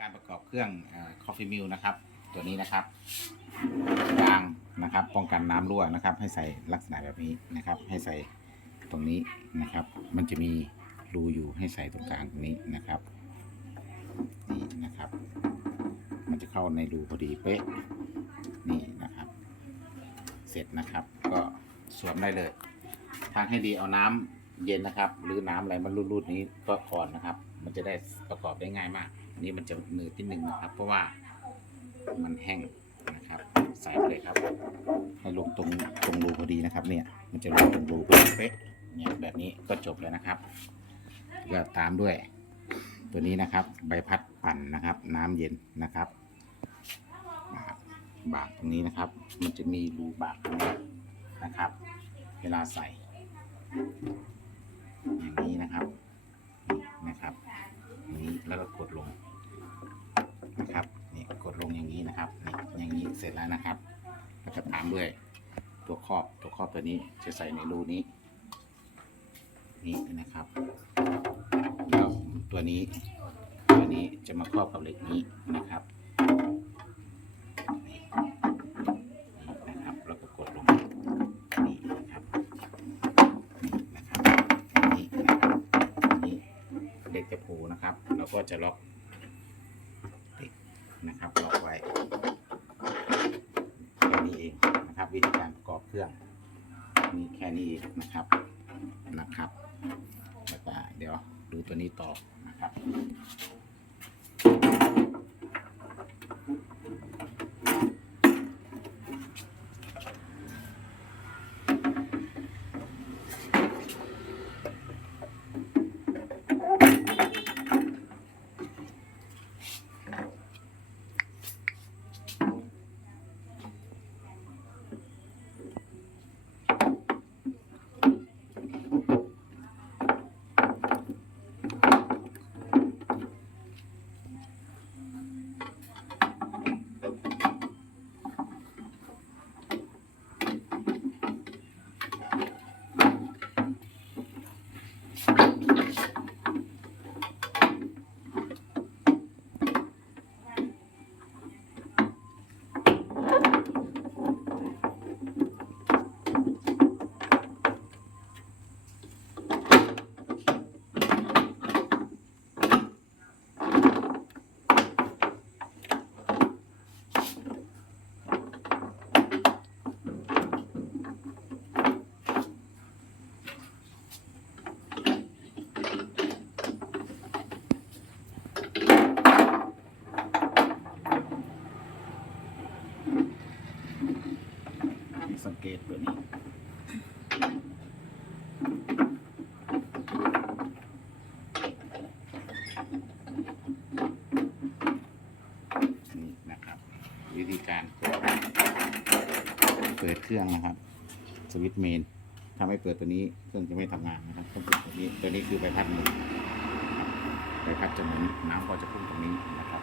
การประกอบเครื่องคอฟฟี่มิลนะครับ ตัวนี้นะครับยางนะครับ ป้องกันน้ำรั่วนะครับ ให้ใส่ลักษณะแบบนี้นะครับ ให้ใส่ตรงนี้นะครับ มันจะมีรูอยู่ให้ใส่ตรงกลางตรงนี้นะครับนี่นะครับ มันจะเข้าในรูพอดีเป๊ะนี่นะครับ เสร็จนะครับ ก็สวมได้เลยทางให้ดีเอาน้ำเย็นนะครับ หรือน้ำอะไรมันรูดๆนี้ก็ก่อนนะครับ มันจะได้ประกอบได้ง่ายมาก อันนี้มันจะหนืดที่หนึ่งนะครับ เพราะว่ามันแห้งนะครับ ใส่เลยครับ ให้ลงตรงตรงรูพอดีนะครับ เนี่ย มันจะลงตรงรูพอดีเป๊ะเนี่ยแบบนี้ก็จบแล้วนะครับ ก็ตามด้วย ตัวนี้นะครับ ใบพัดปั่นนะครับ น้ำเย็นนะครับนะครับบากตรงนี้นะครับ มันจะมีรูบากตรงนี้นะครับ เวลาใส่ นะครับนี่อย่างนี้เสร็จแล้วนะครับแล้วก็ตามด้วยตัวครอบตัวครอบตัวนี้จะใส่ในรูนี้ นี่นะครับ แล้วตัวนี้ ตัวนี้จะมาครอบกับเหล็กนี้นะครับนี่นะครับแล้วก็กดลงนี่นะครับนี่นะครับนี่นะครับนี่เด็กจะโผล่นะครับ เราก็จะล็อก นะครับล็อกไว้แค่นี้เองนะครับ วิธีการประกอบเครื่องมีแค่นี้เองนะครับนะครับแล้วก็เดี๋ยวดูตัวนี้ต่อนะครับ สัง เกตตัวนี้นี่นะครับ วิธีการเปิดเครื่องนะครับ สวิตช์เมนถ้าไม่เปิดตัวนี้เครื่องจะไม่ทำงานนะครับต้องเปิดตัวนี้ตัวนี้คือใบพัดหมุนนะครับใบพัดจะหมุนน้ำก็จะพุ่งตรงนี้นะครับ